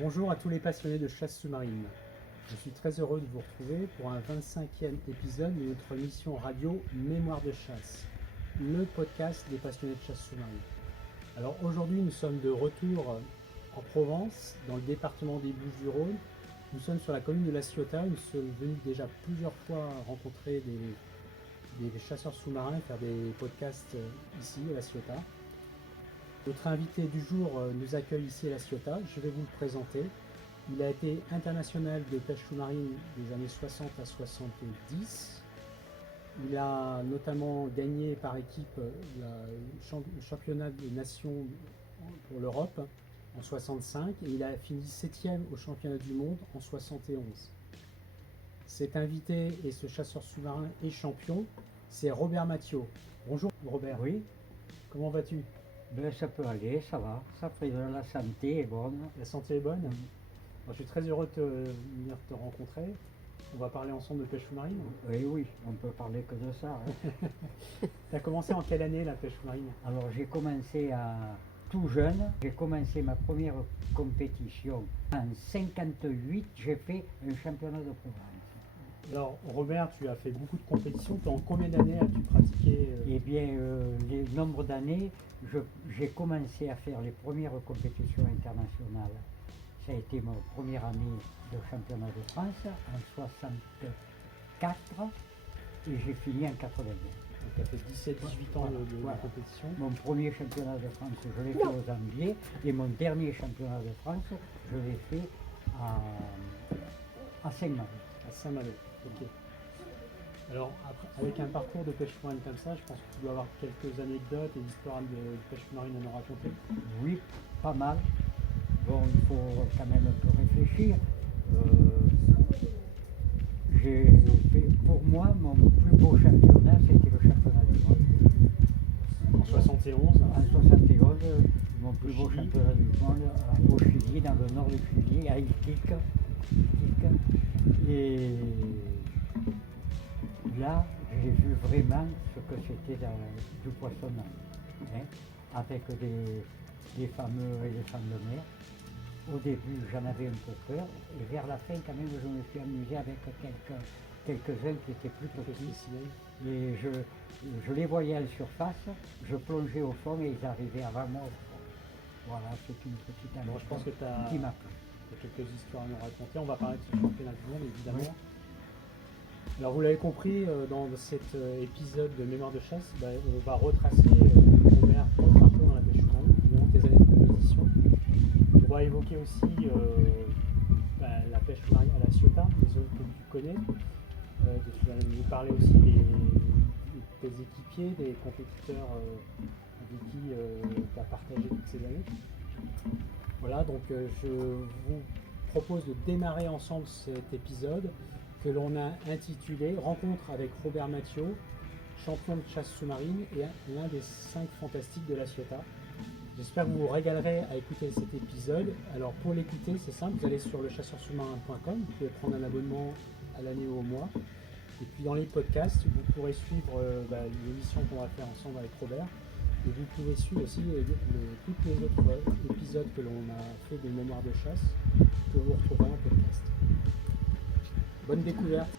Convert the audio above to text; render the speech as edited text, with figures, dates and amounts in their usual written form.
Bonjour à tous les passionnés de chasse sous-marine. Je suis très heureux de vous retrouver pour un 25e épisode de notre émission radio Mémoire de chasse, le podcast des passionnés de chasse sous-marine. Alors aujourd'hui nous sommes de retour en Provence, dans le département des Bouches-du-Rhône. Nous sommes sur la commune de La Ciotat. Nous sommes venus déjà plusieurs fois rencontrer des chasseurs sous-marins, faire des podcasts ici à La Ciotat. Notre invité du jour nous accueille ici à La Ciotat. Je vais vous le présenter. Il a été international de pêche sous-marine des années 60 à 70. Il a notamment gagné par équipe le championnat des nations pour l'Europe en 65 et il a fini 7e au championnat du monde en 71. Cet invité et ce chasseur sous-marin et champion, c'est Robert Mathiot. Bonjour Robert. Oui, Comment vas-tu? ben, ça peut aller, ça va, ça fait de la santé est bonne. La santé est bonne. Alors, je suis très heureux de venir te rencontrer. On va parler ensemble de pêche sous-marine. Oui, on peut parler que de ça. Tu as commencé en quelle année la pêche sous-marine? Alors j'ai commencé tout jeune, j'ai commencé ma première compétition en 58, j'ai fait un championnat de Provence. Alors Robert, tu as fait beaucoup de compétitions. En combien d'années as-tu pratiqué Eh bien, les nombres d'années, j'ai commencé à faire les premières compétitions internationales. Ça a été ma première année de championnat de France en 64 et j'ai fini en 82. Tu as fait 17-18 ans de Voilà. compétition. Mon premier championnat de France, je l'ai fait aux Anglais et mon dernier championnat de France, je l'ai fait à Saint-Malo. À Saint-Malo. Ok. Alors, avec un parcours de pêche sous-marine comme ça, je pense que tu dois avoir quelques anecdotes et histoires de pêche sous-marine à nous raconter. Oui, pas mal. Bon, il faut quand même un peu réfléchir. J'ai fait, pour moi, mon plus beau championnat, c'était le championnat du monde. En 71, En 71, mon plus beau Chili. championnat du monde au Chili, dans le nord du Chili, à Iquique. Et là, j'ai vu vraiment ce que c'était du poissonnage, hein, avec des fameux éléphants de mer. Au début, j'en avais un peu peur, et vers la fin, quand même, je me suis amusé avec quelques-uns qui étaient plus petits. Et je les voyais à la surface, je plongeais au fond et ils arrivaient avant moi au fond. Voilà, c'est une petite Bon, je pense que tu qui as m'a plu. quelques histoires à nous raconter. On va parler de ce championnat du monde, évidemment. Alors, vous l'avez compris, dans cet épisode de Mémoire de chasse, on va retracer Robert, ton parcours dans la pêche sous-marine, évidemment tes années de compétition. On va évoquer aussi la pêche sous-marine à La Ciotat, les zones que tu connais. Tu vas nous parler aussi de tes équipiers, des compétiteurs avec qui tu as partagé toutes ces années. Voilà, donc je vous propose de démarrer ensemble cet épisode que l'on a intitulé Rencontre avec Robert Mathiot, champion de chasse sous-marine et l'un des 5 fantastiques de La Ciotat. J'espère que vous vous régalerez à écouter cet épisode. Alors pour l'écouter, c'est simple, vous allez sur lechasseursousmarin.com, vous pouvez prendre un abonnement à l'année ou au mois. Et puis dans les podcasts, vous pourrez suivre l'émission qu'on va faire ensemble avec Robert. Et vous pouvez suivre aussi tous les autres épisodes que l'on a fait des mémoires de chasse que vous retrouverez en podcast. Bonne découverte!